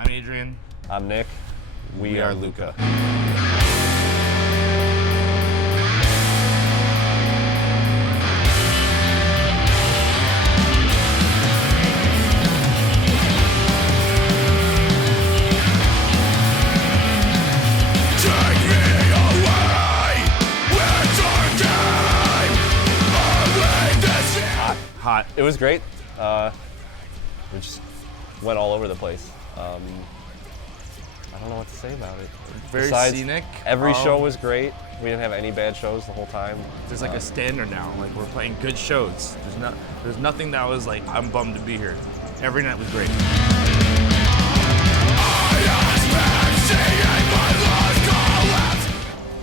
I'm Adrian. I'm Nick. We are Luca. Hot. It was great. We just went all over the place. I don't know what to say about it. Very Besides, scenic. Every show was great. We didn't have any bad shows the whole time. There's like a standard now. Like we're playing good shows. There's nothing that was like I'm bummed to be here. Every night was great.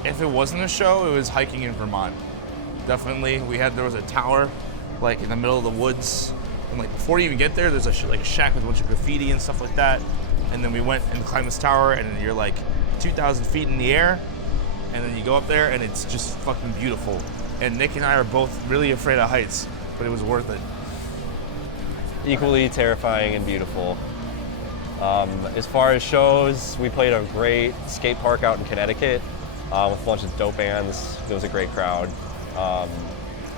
If it wasn't a show, it was hiking in Vermont. Definitely, there was a tower, like in the middle of the woods, and like before you even get there, there's a shack with a bunch of graffiti and stuff like that. And then we went and climbed this tower, and you're like 2,000 feet in the air, and then you go up there, and it's just fucking beautiful. And Nick and I are both really afraid of heights, but it was worth it. Equally terrifying and beautiful. As far as shows, we played a great skate park out in Connecticut with a bunch of dope bands. It was a great crowd.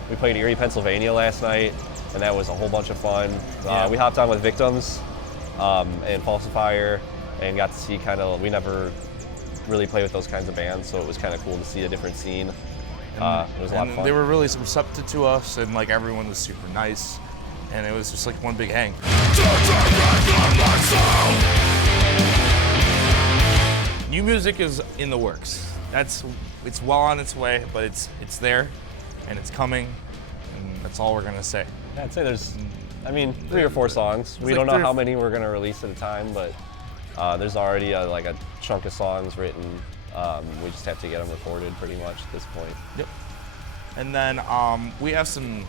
We played Erie, Pennsylvania last night, and that was a whole bunch of fun. Yeah. We hopped on with Victims and Falsifier, and got to see we never really play with those kinds of bands, so it was kind of cool to see a different scene. It was a lot of fun. They were really receptive to us, and like everyone was super nice, and it was just like one big hang. New music is in the works. It's well on its way, but it's there, and it's coming, and that's all we're gonna say. Yeah, I'd say there's 3 or 4 songs. We don't know how many we're gonna release at a time, but there's already a chunk of songs written. We just have to get them recorded pretty much at this point. Yep. And then we have some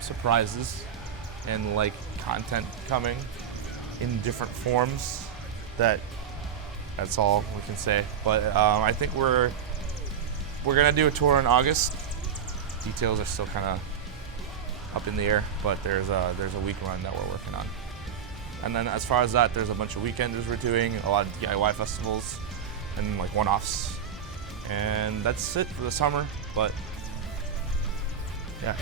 surprises and like content coming in different forms. That's all we can say. But I think we're gonna do a tour in August. Details are still kind of up in the air, but there's a week run that we're working on. And then as far as that, there's a bunch of weekenders we're doing, a lot of DIY festivals, and like one-offs. And that's it for the summer, but yeah.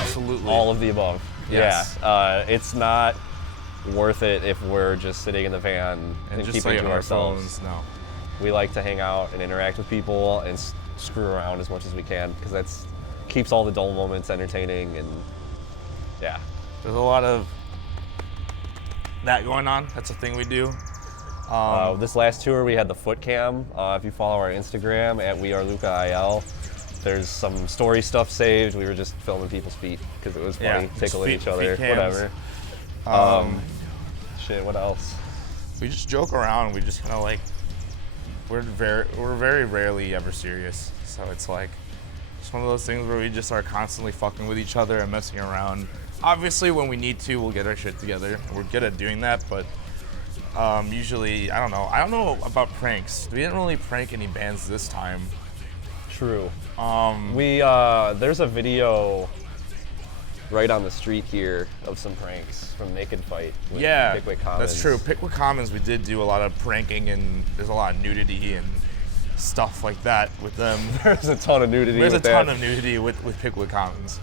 Absolutely. All of the above. Yes. Yeah. It's not worth it if we're just sitting in the van and just keeping like to on our ourselves. phones, no. We like to hang out and interact with people and screw around as much as we can, because that's keeps all the dull moments entertaining. And yeah, There's a lot of that going on. That's a thing we do. this last tour we had the foot cam. If you follow our Instagram at WeAreLucaIL, there's some story stuff saved. We were just filming people's feet because it was funny, tickling each other, feet cams. whatever. Shit, what else? We just joke around. We just kind of like we're very rarely ever serious. So it's like it's one of those things where we just are constantly fucking with each other and messing around. Obviously, when we need to, we'll get our shit together. We're good at doing that, but usually, I don't know. I don't know about pranks. We didn't really prank any bands this time. True. There's a video right on the street here of some pranks from Naked Fight with Pickwick Commons. That's true. Pickwick Commons, we did do a lot of pranking, and there's a lot of nudity and stuff like that with them. There's a ton of nudity. There's a ton of nudity with Pickwick Commons.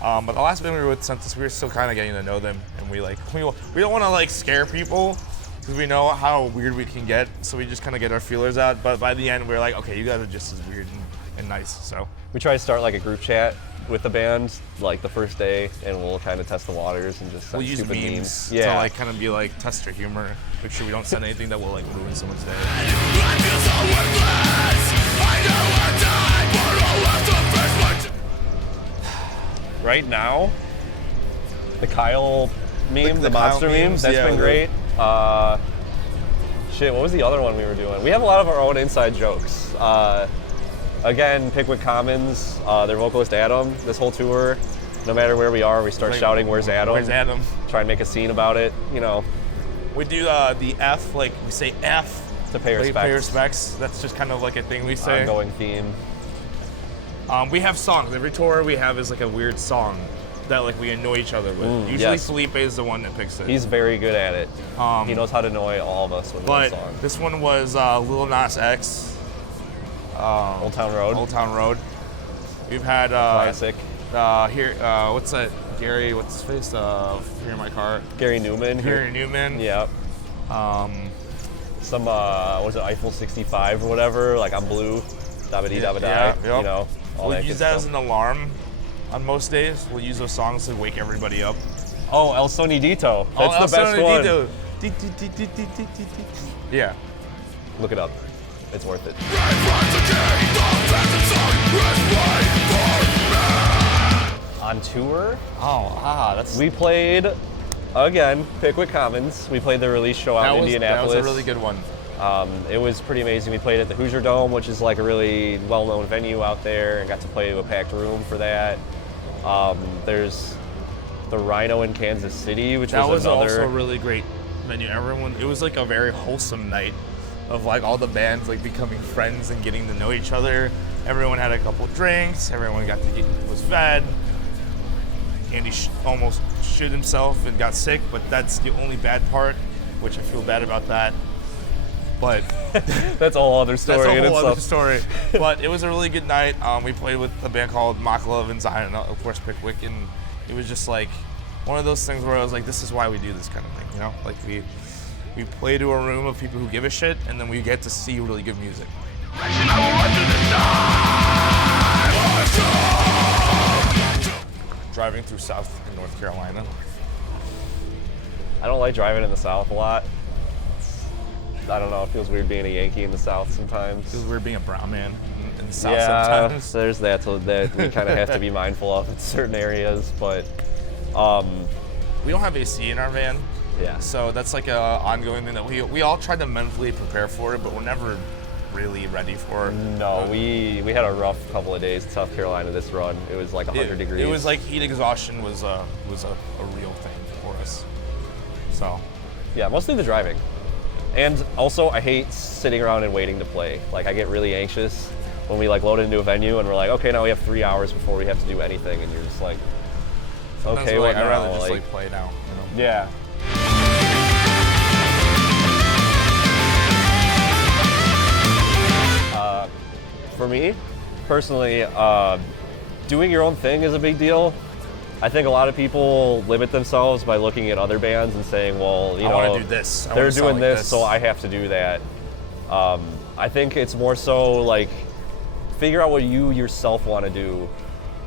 But the last band we were with Census, we were still kind of getting to know them, and we don't want to like scare people because we know how weird we can get, so we just kind of get our feelers out. But by the end, we're like, okay, you guys are just as weird and nice. So we try to start like a group chat with the band like the first day, and we'll kind of test the waters and just send we'll use stupid memes Yeah. to like kind of be like test our humor. Make sure we don't send anything that will like ruin someone's day. Right now, the Kyle meme, the Kyle monster meme, memes, that's yeah, been great. Shit, what was the other one we were doing? We have a lot of our own inside jokes. Again, Pickwick Commons, their vocalist Adam, this whole tour, no matter where we are, we start shouting, "Where's Adam?" Where's Adam? Try and make a scene about it, you know. We do the F, like we say F To pay respects. Pay respects. That's just kind of like a thing we say. Ongoing theme. We have songs. Every tour we have is like a weird song that like we annoy each other with. Usually yes. Felipe is the one that picks it. He's very good at it. He knows how to annoy all of us with one but song. this one was Lil Nas X. Old Town Road. Old Town Road. We've had Classic. here. What's that? Gary. What's his face? Here in my car. Gary Newman. Gary Newman. Yep. Some what was it, Eiffel 65 or whatever, like I'm blue, dabba-dee dabba-die, yep. you know, all We'll that use good that as stuff. an alarm on most days. We'll use those songs to wake everybody up. Oh, El Sonidito. That's El the best one. Sonidito. Yeah. Look it up. It's worth it. On tour, That's we played, again, Pickwick Commons. We played the release show out in Indianapolis. That was a really good one. It was pretty amazing. We played at the Hoosier Dome, which is like a really well-known venue out there, and got to play to a packed room for that. There's the Rhino in Kansas City, which That was another. also a really great venue. It was like a very wholesome night of like all the bands like becoming friends and getting to know each other. Everyone had a couple drinks. Everyone was fed. Andy almost shit himself and got sick, but that's the only bad part, which I feel bad about that. But That's a whole other story. that's a in whole other itself. story. But it was a really good night. We played with a band called Mock Love and Zion, of course, Pickwick, and it was just like one of those things where I was like, this is why we do this kind of thing, you know? Like we play to a room of people who give a shit, and then we get to see really good music. Driving through South and North Carolina. I don't like driving in the South a lot. I don't know. It feels weird being a Yankee in the South sometimes. Feels weird being a brown man in the South Yeah, sometimes. there's that we kind of have to be mindful of in certain areas, but We don't have AC in our van, yeah. so that's like a ongoing thing that we all try to mentally prepare for it, but we're never really ready for it. No, we had a rough couple of days in South Carolina this run. It was like 100 degrees. It was like heat exhaustion was a real thing for us. So Yeah, mostly the driving. And also, I hate sitting around and waiting to play. Like, I get really anxious when we like load into a venue and we're like, okay, now we have 3 hours before we have to do anything, and you're just like, sometimes okay, we're like, what I'd now? rather just like play now. You know? Yeah. For me, personally, doing your own thing is a big deal. I think a lot of people limit themselves by looking at other bands and saying, well, you I know, want to do this. I they're wanna sound doing like this, so I have to do that. I think it's more so like figure out what you yourself want to do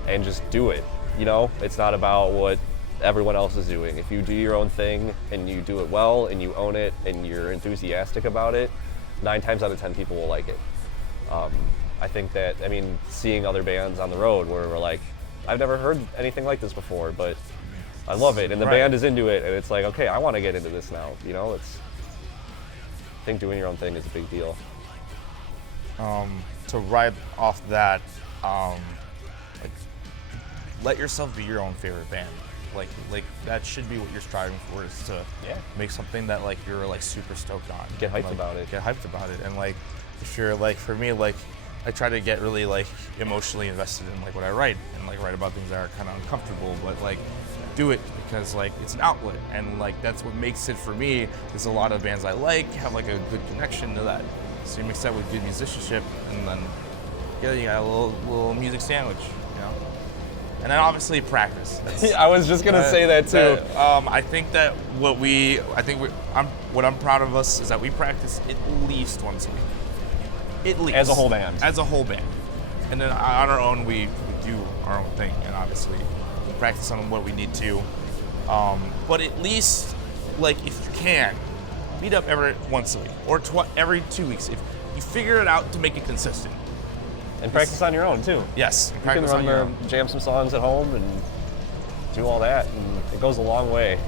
and just do it. You know, it's not about what everyone else is doing. If you do your own thing and you do it well and you own it and you're enthusiastic about it, 9 times out of 10 people will like it. I think that, I mean, seeing other bands on the road where we're like, I've never heard anything like this before, but I love it, and the Right. band is into it, and it's like, okay, I want to get into this now. You know, I think doing your own thing is a big deal. To ride off that, like, let yourself be your own favorite band. Like that should be what you're striving for, is to make something that like you're like super stoked on. Get hyped Like, about it. Get hyped about it, and like if you're like, for me, like I try to get really like emotionally invested in like what I write, and like write about things that are kind of uncomfortable, but like do it because like it's an outlet, and like that's what makes it for me. There's a lot of bands I like have like a good connection to that, so you mix that with good musicianship, and then you got a little music sandwich, you know. And then obviously practice. I was just gonna say that too. I think that what I'm proud of us is that we practice at least once a week. At least. As a whole band. As a whole band. And then on our own, we do our own thing, and obviously we practice on what we need to. But at least, like, if you can, meet up every once a week or every 2 weeks. If you figure it out to make it consistent. And practice on your own too. Yes, You can practice on your own. jam some songs at home and do all that, and it goes a long way.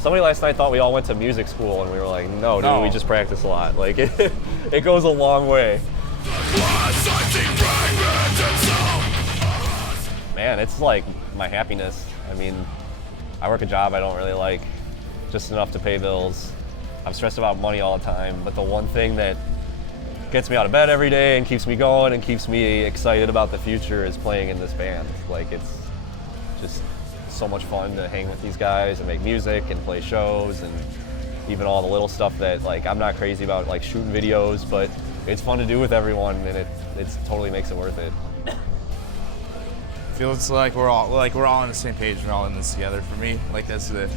Somebody last night thought we all went to music school, and we were like, no, dude, No. we just practice a lot. Like, it goes a long way. Man, it's like my happiness. I mean, I work a job I don't really like, just enough to pay bills. I'm stressed about money all the time, but the one thing that gets me out of bed every day and keeps me going and keeps me excited about the future is playing in this band. Like, it's just so much fun to hang with these guys and make music and play shows, and even all the little stuff that, like, I'm not crazy about, like shooting videos, but it's fun to do with everyone, and it totally makes it worth it. Feels like we're all on the same page. We're all in this together. For me, like, that's the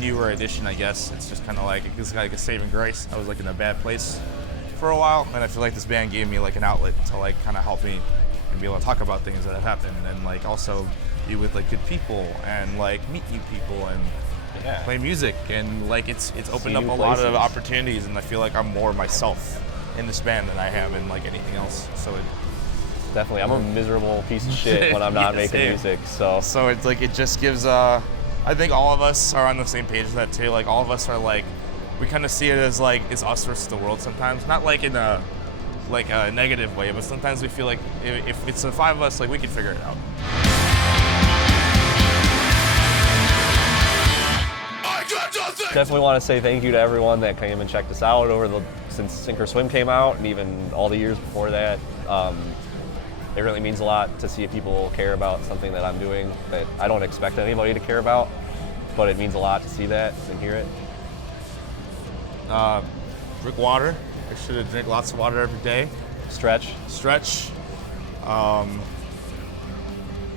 newer edition, I guess. It's just kind of like it's like a saving grace. I was like in a bad place for a while, and I feel like this band gave me like an outlet to like kind of help me and be able to talk about things that have happened, and like also be with like good people and like meet new people and play music, and like it's opened up a lot of opportunities, and I feel like I'm more myself in this band than I have in like anything else. So definitely, I'm a miserable piece of shit when I'm not making music. So it's like it just gives. I think all of us are on the same page with that too. Like all of us are like, we kind of see it as like it's us versus the world sometimes. Not like in a negative way, but sometimes we feel like if it's the five of us, like we can figure it out. Definitely want to say thank you to everyone that came and checked us out since Sink or Swim came out, and even all the years before that. It really means a lot to see people care about something that I'm doing that I don't expect anybody to care about, but it means a lot to see that and hear it. Drink water. Make sure to drink lots of water every day. Stretch.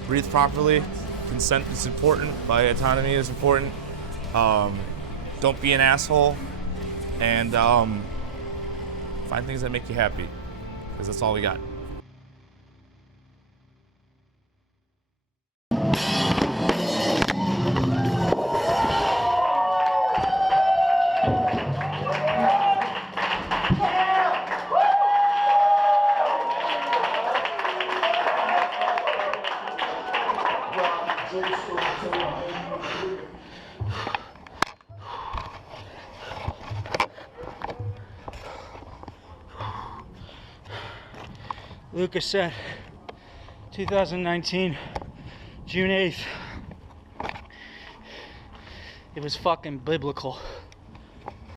Breathe properly. Consent is important. Body autonomy is important. Don't be an asshole. And find things that make you happy, because that's all we got. Luca said 2019, June 8th. It was fucking biblical.